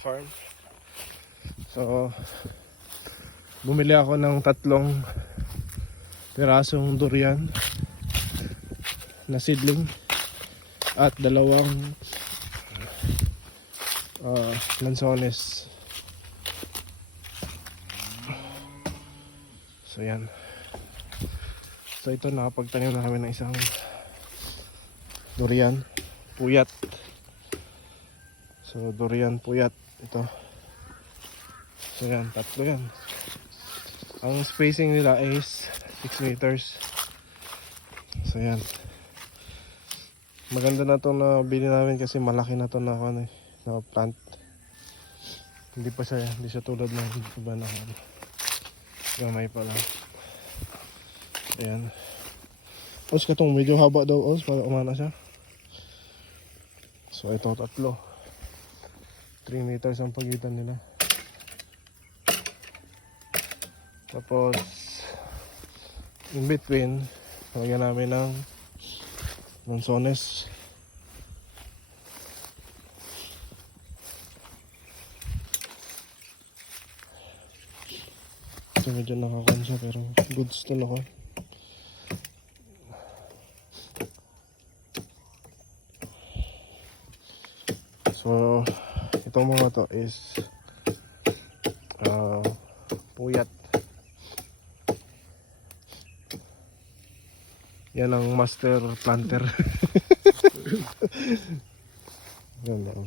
farm. So bumili ako ng 3 pirasong durian na seedling at 2 lansones. So yan. So ito, nakapagtanim na kami ng isang durian puyat. So durian puyat ito. So yan, 3 yan. Ang spacing nila is 6 meters. So yan. Maganda na to na bili namin kasi malaki na to na plant. Hindi siya tulad ng iba na gamay pa lang. Ayan. Os katong medyo haba daw, os, para umana siya. So ito 3 meters ang pagitan nila. Tapos in between lagyan namin ng lansones. So medyo nakakon siya pero goods to ako. So itong mga to is puyat. Yan ang master planter. Yan lang.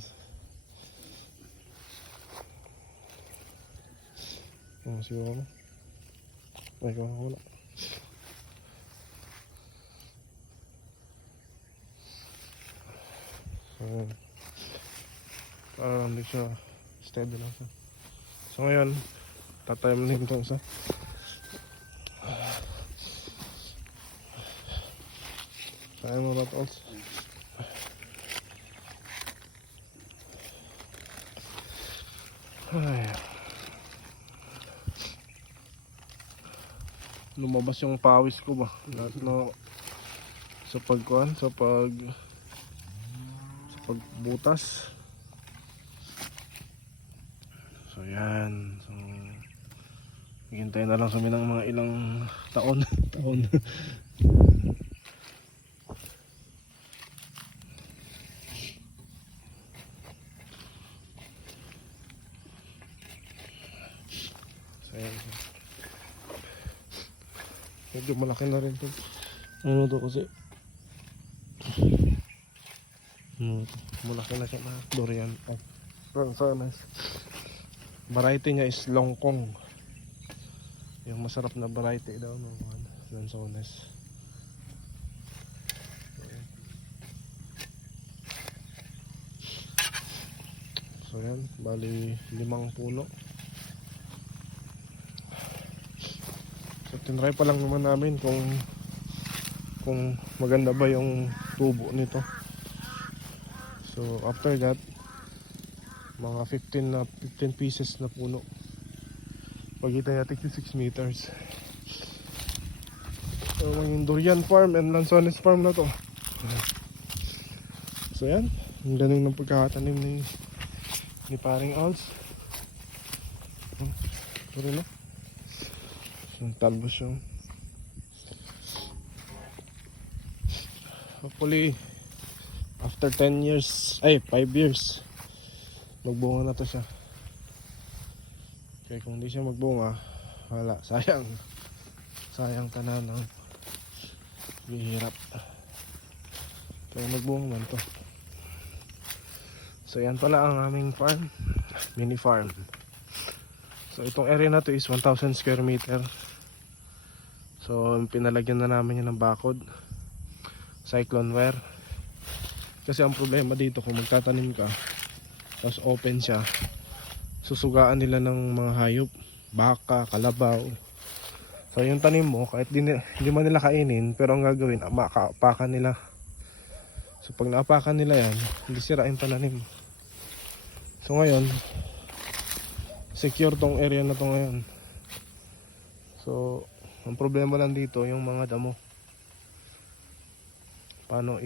Siguro mo. Ay, ko wala. So, parang hindi siya steady lang siya. So ngayon, tatayam na ito isa. Tayo mo ba ito? Ay. Lumabas yung pawis ko ba? Lahat na sa pagbutas. So yan. So hintay na lang kami ng mga ilang taon. So yan. Medyo malaki na rin ito. Ano to kasi? Malaki na siya na durian. So nice. Variety niya is longkong. Yung masarap na variety daw ng lansones. So yan, bali 5 puno. So tinry pa lang naman namin kung maganda ba yung tubo nito. So after that, mga 15 pieces na puno. Pagitan natin 6 meters. So yung durian farm and lansones farm na to. So yan, ang galing ng pagkakatanim ni paring Alz. Sorry na. Yung talbos yung hopefully after 5 years magbunga na to siya. Okay, kung hindi siya magbunga, wala, sayang tanan ng bihirap. Kaya magbunga man to. So yan pala ang aming farm, mini farm. So itong area na to is 1,000 square meter. So pinalagyan na namin yan ng bakod, cyclone wire. Kasi ang problema dito, kung magtatanim ka tapos open siya, susugaan nila ng mga hayop, baka, kalabaw. So yung tanim mo, kahit hindi man nila kainin, pero ang gagawin, makaapakan nila. So pag naapakan nila yan, hindi sirain pananim. So ngayon, secure tong area na to ngayon. So ang problema lang dito, yung mga damo. Paano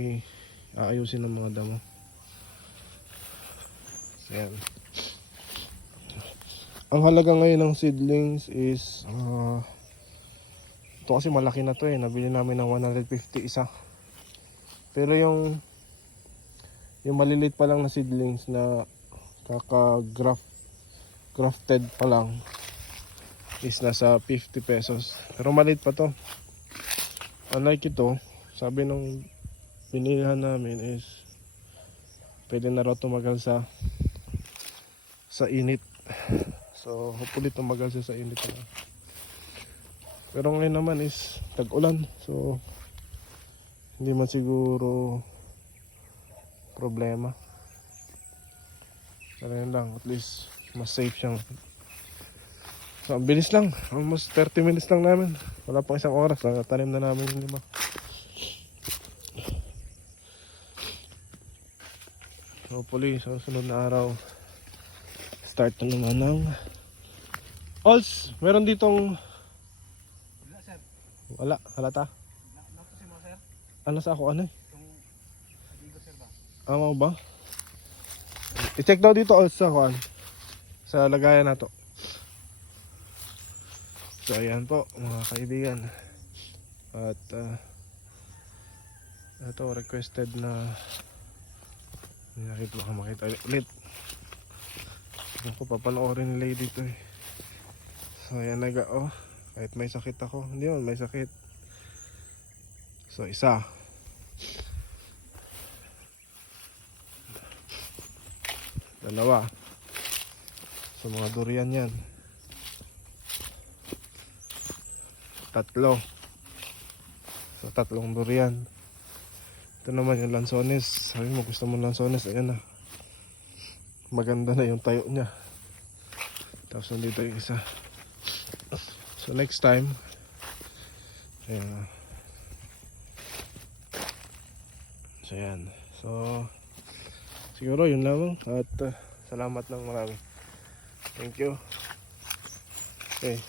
aayusin ng mga damo. So yan. Ang halaga ngayon ng seedlings is ito kasi malaki na to eh. Nabili namin ng 150 isa. Pero yung maliliit pa lang na seedlings na grafted pa lang is nasa 50 pesos. Pero maliit pa to. Unlike ito, sabi nung binilihan namin is pwede na raw tumagal sa init. So hopefully tumagal siya sa init na. Pero ngayon naman is tag-ulan. So hindi man siguro problema. Pero yun lang, at least mas safe siyang. So ang bilis lang, almost 30 minutes lang namin. Wala pang isang oras, tanim na namin yung 5. Hopefully sa susunod na araw start na naman ng Ols, meron ditong wala, halata. Ano sa ako ano eh? Ama ba? I-check daw dito Ols sa kuan. Sa lagayan na to. So ayan po mga kaibigan. At ito requested na nakita baka makita ulit. Ako papanoorin nila dito eh. So ayan naga oh. Kahit may sakit ako. Hindi man may sakit. So isa. Dalawa. So mga durian yan. Tatlo. So tatlong durian. Ito naman yung lansones. Sabi mo gusto mo lansones. Ayan na. Maganda na yung tayo niya. Tapos nandito yung isa. So next time ayan. So yan. So siguro yun lamang. At salamat ng marami. Thank you. Okay.